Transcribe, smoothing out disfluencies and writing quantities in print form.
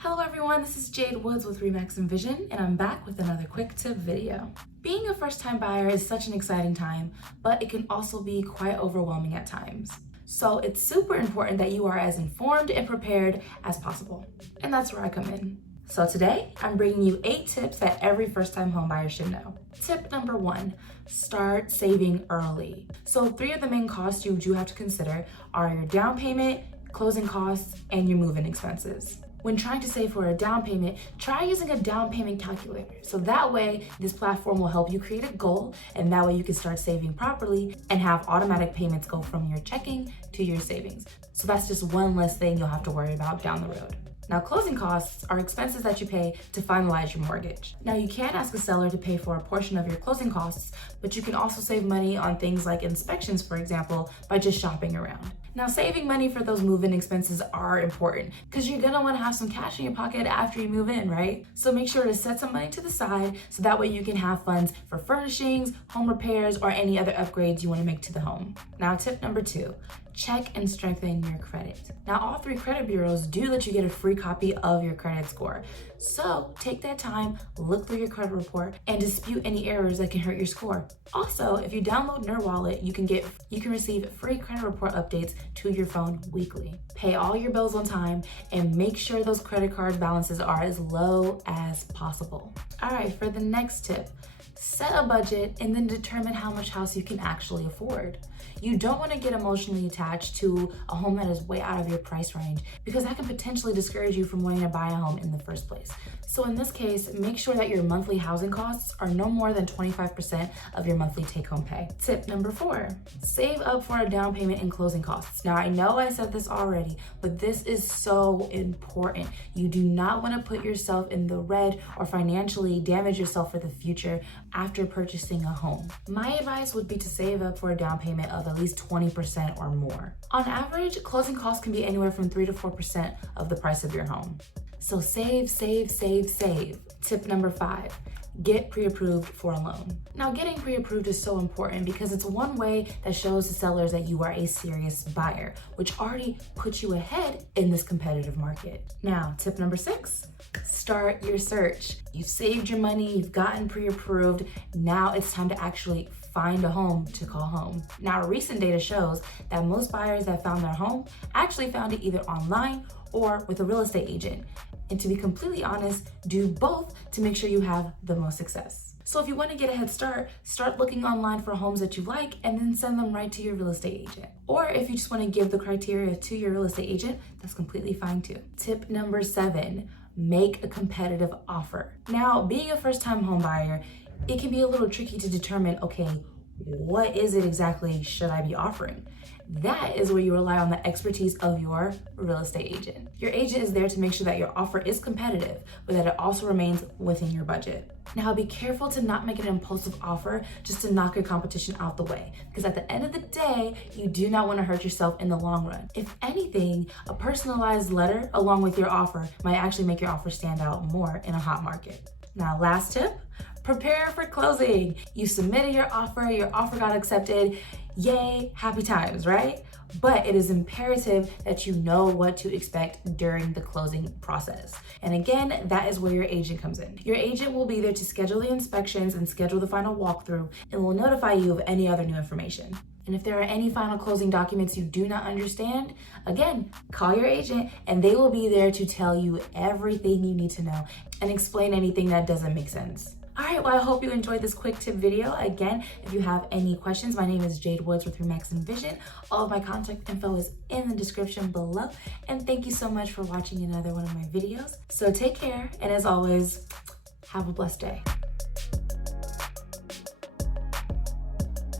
Hello everyone, this is Jade Woods with Remax Envision, and I'm back with another quick tip video. Being a first-time buyer is such an exciting time, but it can also be quite overwhelming at times. So it's super important that you are as informed and prepared as possible. And that's where I come in. So today, I'm bringing you 8 tips that every first-time homebuyer should know. Tip number 1, start saving early. So 3 of the main costs you do have to consider are your down payment, closing costs, and your move-in expenses. When trying to save for a down payment, try using a down payment calculator. So that way, this platform will help you create a goal, and that way you can start saving properly and have automatic payments go from your checking to your savings. So that's just one less thing you'll have to worry about down the road. Now, closing costs are expenses that you pay to finalize your mortgage. Now, you can ask a seller to pay for a portion of your closing costs, but you can also save money on things like inspections, for example, by just shopping around. Now, saving money for those move-in expenses are important because you're gonna wanna have some cash in your pocket after you move in, right? So make sure to set some money to the side so that way you can have funds for furnishings, home repairs, or any other upgrades you wanna make to the home. Now, tip number 2, check and strengthen your credit. Now, all 3 credit bureaus do let you get a free copy of your credit score. So take that time, look through your credit report, and dispute any errors that can hurt your score. Also, if you download NerdWallet, you can receive free credit report updates to your phone weekly. Pay all your bills on time and make sure those credit card balances are as low as possible. All right, for the next tip, set a budget and then determine how much house you can actually afford. You don't want to get emotionally attached to a home that is way out of your price range because that can potentially discourage you from wanting to buy a home in the first place. So in this case, make sure that your monthly housing costs are no more than 25% of your monthly take-home pay. Tip number 4, save up for a down payment and closing costs. Now, I know I said this already, but this is so important. You do not want to put yourself in the red or financially damage yourself for the future after purchasing a home. My advice would be to save up for a down payment of at least 20% or more. On average, closing costs can be anywhere from 3 to 4% of the price of your home. So save, save, save, save. Tip number 5, get pre-approved for a loan. Now, getting pre-approved is so important because it's one way that shows the sellers that you are a serious buyer, which already puts you ahead in this competitive market. Now, tip number 6, start your search. You've saved your money, you've gotten pre-approved. Now it's time to actually find a home to call home. Now, recent data shows that most buyers that found their home actually found it either online or with a real estate agent. And to be completely honest, do both to make sure you have the most success. So if you want to get a head start, start looking online for homes that you like and then send them right to your real estate agent. Or if you just want to give the criteria to your real estate agent, that's completely fine too. Tip number 7, make a competitive offer. Now, being a first-time home buyer, it can be a little tricky to determine, okay, what is it exactly should I be offering? That is where you rely on the expertise of your real estate agent. Your agent is there to make sure that your offer is competitive, but that it also remains within your budget. Now, be careful to not make an impulsive offer just to knock your competition out the way, because at the end of the day, you do not want to hurt yourself in the long run. If anything, a personalized letter along with your offer might actually make your offer stand out more in a hot market. Now, last tip, prepare for closing. You submitted your offer got accepted. Yay, happy times, right? But it is imperative that you know what to expect during the closing process. And again, that is where your agent comes in. Your agent will be there to schedule the inspections and schedule the final walkthrough and will notify you of any other new information. And if there are any final closing documents you do not understand, again, call your agent and they will be there to tell you everything you need to know and explain anything that doesn't make sense. All right, well, I hope you enjoyed this quick tip video. Again, if you have any questions, my name is Jade Woods with Remax Envision. All of my contact info is in the description below. And thank you so much for watching another one of my videos. So take care, and as always, have a blessed day.